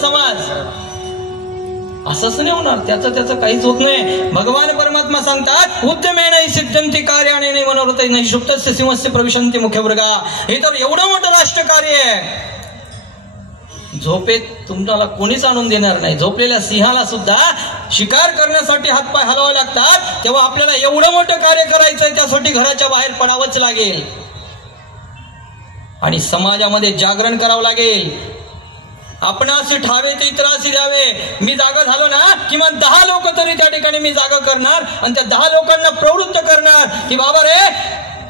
समाज, असंच नाही होणार. त्याचं काहीच होत नाही. भगवान परमात्मा सांगतात उद्यमेन सिद्धंती कार्याने नाही मनोरथ नाही शुप्तस्य सिंहस्य प्रविशन्ति मुख्यवर्गा. हे तर एवढं मोठं राष्ट्रकार्य आहे. झोपेत तुम्हाला कोणीच आणून देणार नाही. झोपलेल्या सिंहाला सुद्धा शिकार करण्यासाठी हातपाय हलवावे लागतात. तेव्हा आपल्याला एवढं मोठं कार्य करायचंय, त्यासाठी घराच्या बाहेर पडावंच लागेल आणि समाजामध्ये जागरण करावं लागेल. आपण असे ठावे ते इतराशी द्यावे. मी जागा झालो ना, किमान 10 लोक तरी त्या ठिकाणी मी जागा करणार आणि त्या 10 लोकांना प्रवृत्त करणार की बाबा रे,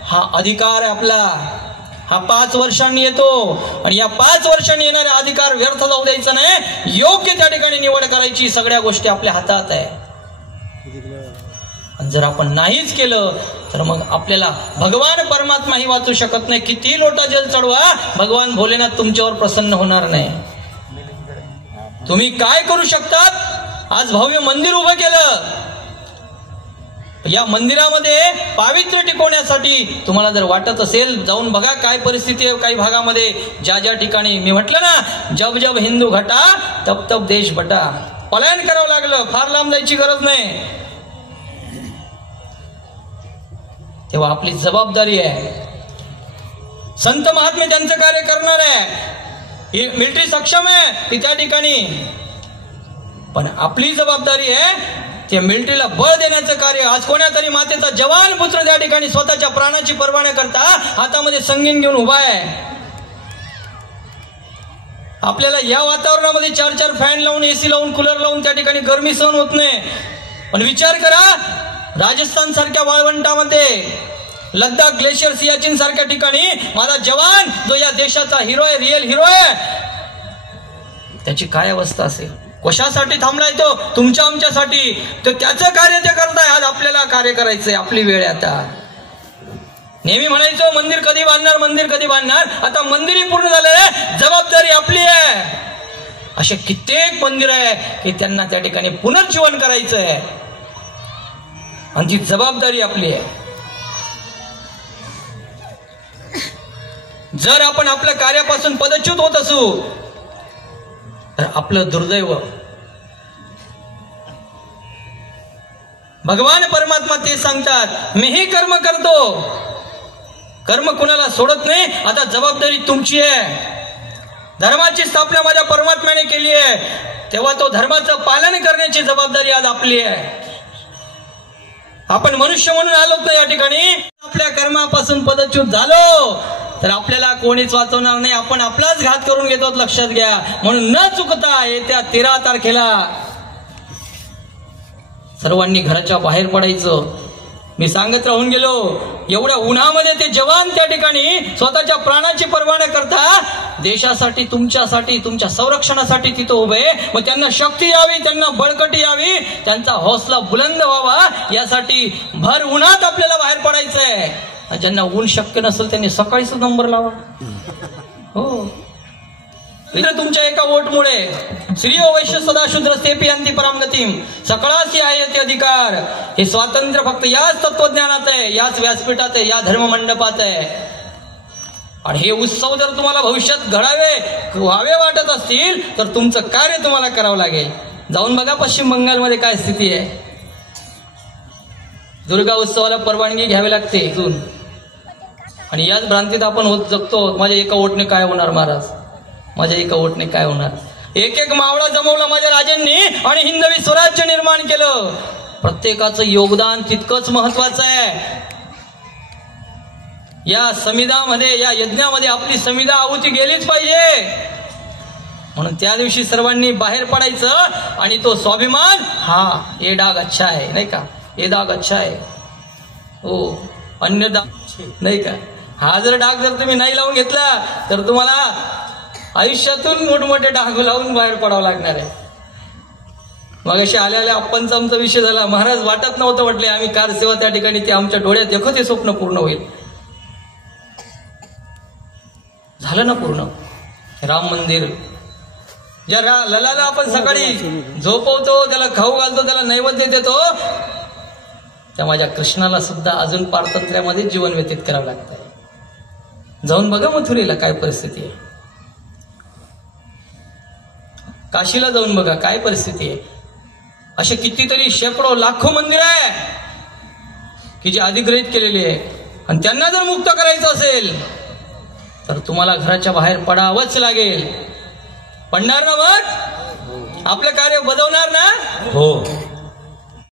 हा अधिकार आहे आपला, हा 5 वर्षांनी येतो आणि या 5 वर्षांनी येणारा अधिकार व्यर्थ जाऊ द्यायचा नाही. योग्य त्या ठिकाणी निवड करायची. सगळ्या गोष्टी आपल्या हातात आहे. आणि जर आपण नाहीच केलं तर मग आपल्याला भगवान परमात्माही वाचू शकत नाही. किती लोटा जल चढवा, भगवान भोलेनाथ तुमच्यावर प्रसन्न होणार नाही. तुम्ही काय करू शकतात? आज भव्य मंदिर उभं केलं. या मंदिरामध्ये पावित्र्य टिकवण्यासाठी तुम्हाला जर वाटत असेल, जाऊन बघा काय परिस्थिती आहे काही भागामध्ये. ज्या ठिकाणी मी म्हटलं ना, जब जब हिंदू घटा तब तब देश बटा. पलायन करावं लागलं, फार लांब जायची गरज नाही. तेव्हा आपली जबाबदारी आहे. संत महात्मे त्यांचं कार्य करणार आहे. मिलिटरी सक्षम आहे ती त्या ठिकाणी, पण आपली जबाबदारी आहे त्या मिलिटरीला बळ देण्याचं कार्य. आज कोण्या तरी मातेचा जवान पुत्र त्या ठिकाणी स्वतःच्या प्राणाची पर्वा न करता हातामध्ये संगीन घेऊन उभा आहे. आपल्याला या वातावरणामध्ये 4 फॅन लावून, एसी लावून, कूलर लावून त्या ठिकाणी गरमी सहन होत नाही. पण विचार करा, राजस्थान सारख्या वाळवंटामध्ये, लद्दाख, ग्लेशियर, सियाचीन सारख्या ठिकाणी माझा जवान जो या देशाचा हिरो आहे, रिअल हिरो आहे, त्याची काय अवस्था असेल. कशासाठी थांबलाय तो? तुमच्या आमच्यासाठी. तर त्याचं कार्य ते करताय. आज आपल्याला कार्य करायचंय. आपली वेळ आहे आता. नेहमी म्हणायचो मंदिर कधी बांधणार, मंदिर कधी बांधणार. आता मंदिरही पूर्ण झालंय. जबाबदारी आपली आहे. असे कित्येक मंदिर आहे की त्यांना त्या ठिकाणी पुनर्जीवन करायचं आहे आणि ती जबाबदारी आपली आहे. जर आपण आपल्या कार्यापासून पदच्युत होत असू तर आपलं दुर्दैव. भगवान परमात्मा ते सांगतात, मीही कर्म करतो, कर्म कुणाला सोडत नाही. आता जबाबदारी तुमची आहे. धर्माची स्थापना माझ्या परमात्म्याने केली आहे, तेव्हा तो धर्माचं पालन करण्याची जबाबदारी आज आपली आहे. आपण मनुष्य म्हणून आलोत ना या ठिकाणी. आपल्या कर्मापासून पदच्युत झालो तर आपल्याला कोणीच वाचवणार नाही. आपण आपलाच घात करून घेतो, लक्षात घ्या. म्हणून न चुकता येत्या 13 तारखेला सर्वांनी घराच्या बाहेर पडायचं. मी सांगत राहून गेलो, एवढ्या उन्हामध्ये ते जवान त्या ठिकाणी स्वतःच्या प्राणाची पर्वा न करता देशासाठी, तुमच्यासाठी, तुमच्या संरक्षणासाठी तिथं उभे. मग त्यांना शक्ती यावी, त्यांना बळकटी यावी, त्यांचा हौसला बुलंद व्हावा, यासाठी भर उन्हात आपल्याला बाहेर पडायचंय. ज्यांना ऊन शक्य नसेल त्यांनी सकाळीच नंबर लावा. हो, तुमच्या एका वोटमुळे श्रीयो वैश्य सदाशूद्र स्तेपी अंती परामगतीम सकळासी आहे ते अधिकार. हे स्वातंत्र्य फक्त याच तत्वज्ञानात आहे, याच व्यासपीठात आहे, या धर्ममंडपात आहे. आणि हे उत्सव जर तुम्हाला भविष्यात व्हावे वाटत असतील तर तुमचं कार्य तुम्हाला करावं लागेल. जाऊन बघा पश्चिम बंगालमध्ये काय स्थिती आहे. दुर्गा उत्सवाला परवानगी घ्यावी लागते इथून. आणि याच भ्रांतीत आपण होत जगतो. माझ्या एका वोटने काय होणार महाराज, माझ्या एका वोटने काय होणार. एक मावळा जमवला माझ्या राजांनी आणि हिंदवी स्वराज्य निर्माण केलं. प्रत्येकाचं योगदान तितकंच महत्वाचं आहे. या समिधामध्ये, या यज्ञामध्ये आपली समिधा आहुती गेलीच पाहिजे. म्हणून त्या दिवशी सर्वांनी बाहेर पडायचं आणि तो स्वाभिमान, हा ये डाग अच्छा आहे नाही का, ये डाग अच्छा आहे. हो, अन्य डाग नाही का. हा जर डाग जर तुम्ही नाही लावून घेतला तर तुम्हाला आयुष्यातून मोठमोठे डाग लावून बाहेर पडावं लागणार आहे. मग अशी आल्या आप्पांचा आमचा विषय झाला. महाराज वाटत नव्हतं, म्हटले आम्ही कारसेवा त्या ठिकाणी, ते आमच्या डोळ्यात देखत हे स्वप्न पूर्ण होईल. झालं ना पूर्ण. राम मंदिर, ज्या ललाला आपण सकाळी झोपवतो, त्याला खाऊ घालतो, त्याला नैवेद्य देतो, त्या माझ्या कृष्णाला सुद्धा अजून पारतंत्र्यामध्ये जीवन व्यतीत करावं लागतंय. जाऊन बघा मथुरेला काय परिस्थिती आहे. काशीला जाऊन बघा काय परिस्थिती आहे. असे कितीतरी शेकडो लाखो मंदिर आहे की जे अधिग्रहित केलेली आहे. आणि त्यांना जर मुक्त करायचं असेल तर तुम्हाला घराच्या बाहेर पडावंच लागेल. पडणार ना? मग आपलं कार्य बजावणार ना? हो.